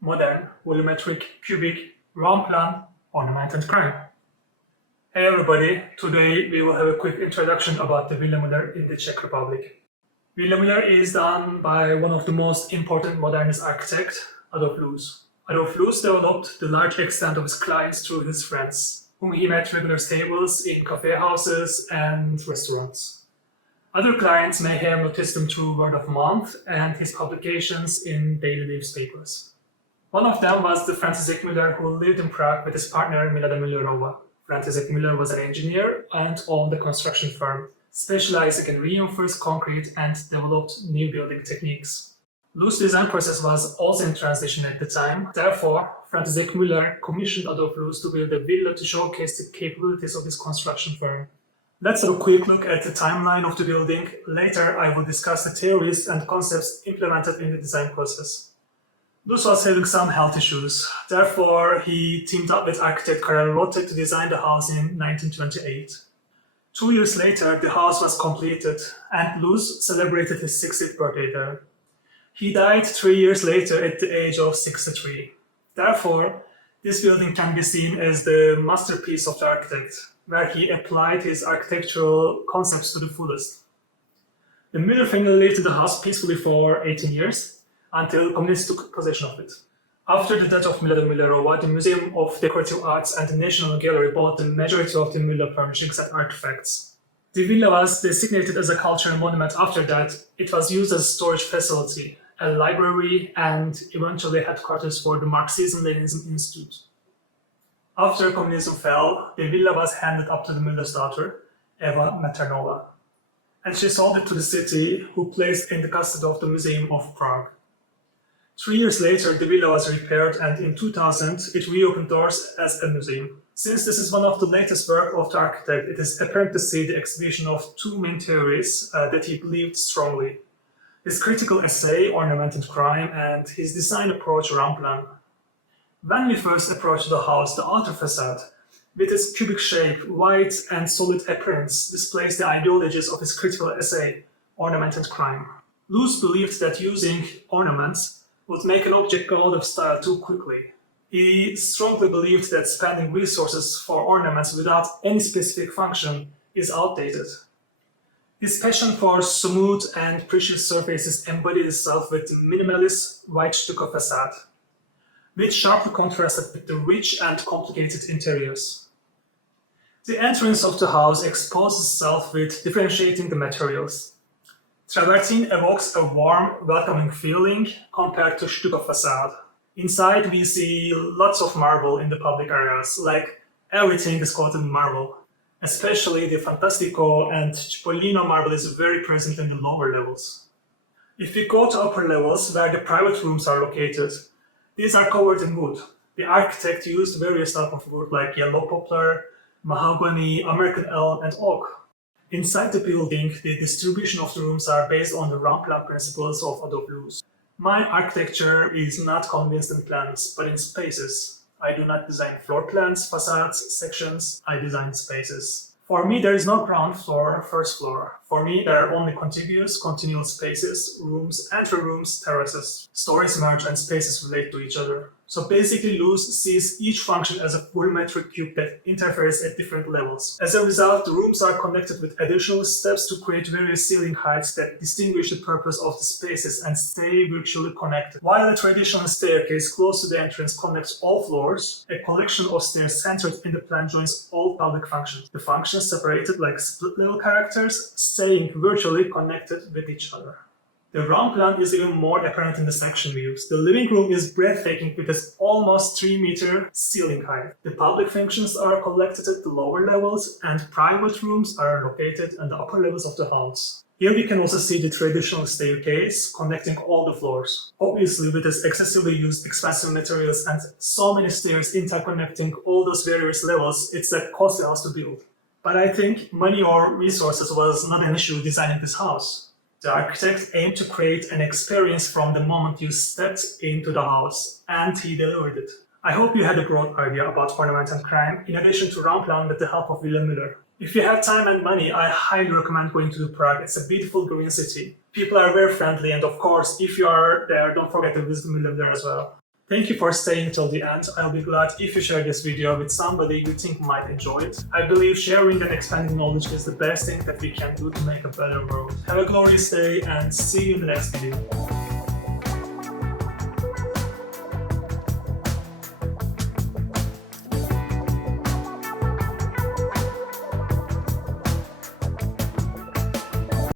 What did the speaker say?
modern, volumetric, cubic, Raumplan, Ornament and Crime. Hey everybody, today we will have a quick introduction about the Villa Müller in the Czech Republic. Villa Müller is done by one of the most important modernist architects, Adolf Loos. Adolf Loos developed the large extent of his clients through his friends, whom he met regular tables in cafe houses and restaurants. Other clients may have noticed him through word of mouth and his publications in daily newspapers. One of them was the Frantisek Müller, who lived in Prague with his partner Villa Müller. Frantisek Müller was an engineer and owned a construction firm, specializing in reinforced concrete and developed new building techniques. Loos' design process was also in transition at the time. Therefore, Frantisek Müller commissioned Adolf Loos to build a villa to showcase the capabilities of his construction firm. Let's have a quick look at the timeline of the building. Later, I will discuss the theories and concepts implemented in the design process. Loos was having some health issues. Therefore, he teamed up with architect Karel Rotte to design the house in 1928. 2 years later, the house was completed, and Loos celebrated his 60th birthday there. He died 3 years later at the age of 63. Therefore, this building can be seen as the masterpiece of the architect, where he applied his architectural concepts to the fullest. The Müller family lived in the house peacefully for 18 years, until communists took possession of it. After the death of Villa Müller, the Museum of Decorative Arts and the National Gallery bought the majority of the Müller furnishings and artifacts. The villa was designated as a cultural monument after that. It was used as a storage facility, a library, and eventually headquarters for the Marxism-Leninism Institute. After communism fell, the villa was handed up to the Müller's daughter, Eva Maternova, and she sold it to the city, who placed it in the custody of the Museum of Prague. 3 years later, the villa was repaired, and in 2000, it reopened doors as a museum. Since this is one of the latest work of the architect, it is apparent to see the exhibition of two main theories that he believed strongly: his critical essay, Ornament and Crime, and his design approach, Raumplan. When we first approached the house, the outer facade, with its cubic shape, white and solid appearance, displays the ideologies of his critical essay, Ornament and Crime. Loos believed that using ornaments would make an object go out of style too quickly. He strongly believed that spending resources for ornaments without any specific function is outdated. His passion for smooth and precious surfaces embodied itself with the minimalist white stucco facade, which sharply contrasted with the rich and complicated interiors. The entrance of the house exposes itself with differentiating the materials. Travertine evokes a warm, welcoming feeling compared to stucco facade. Inside, we see lots of marble in the public areas, like everything is coated in marble. Especially the Fantastico and Cipollino marble is very present in the lower levels. If we go to upper levels, where the private rooms are located, these are covered in wood. The architect used various types of wood like yellow poplar, mahogany, American elm, and oak. Inside the building, the distribution of the rooms are based on the Raumplan principles of Adolf Loos. My architecture is not convinced in plans, but in spaces. I do not design floor plans, facades, sections. I design spaces. For me, there is no ground floor, first floor. For me, there are only contiguous, continual spaces, rooms, entry rooms, terraces. Stories merge and spaces relate to each other. So basically, Loos sees each function as a volumetric cube that interferes at different levels. As a result, the rooms are connected with additional steps to create various ceiling heights that distinguish the purpose of the spaces and stay virtually connected. While a traditional staircase close to the entrance connects all floors, a collection of stairs centered in the plan joins all public functions. The functions separated like split-level characters, staying virtually connected with each other. The Raumplan is even more apparent in the section views. The living room is breathtaking with its almost 3-meter ceiling height. The public functions are collected at the lower levels, and private rooms are located in the upper levels of the house. Here we can also see the traditional staircase connecting all the floors. Obviously, with its excessively used expensive materials and so many stairs interconnecting all those various levels, it's a costly house to build. But I think money or resources was not an issue designing this house. The architect aimed to create an experience from the moment you stepped into the house, and he delivered it. I hope you had a broad idea about Ornament and Crime, in addition to Raumplan with the help of Villa Müller. If you have time and money, I highly recommend going to Prague. It's a beautiful green city. People are very friendly, and of course, if you are there, don't forget to visit Villa Müller as well. Thank you for staying till the end. I'll be glad if you share this video with somebody you think might enjoy it. I believe sharing and expanding knowledge is the best thing that we can do to make a better world. Have a glorious day and see you in the next video.